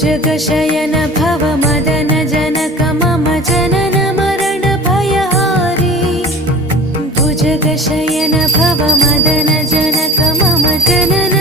भुजगशयन भव मदन जनक मम जनन मरण भयहारी भुजगशयन भव मदन जनक मम जनन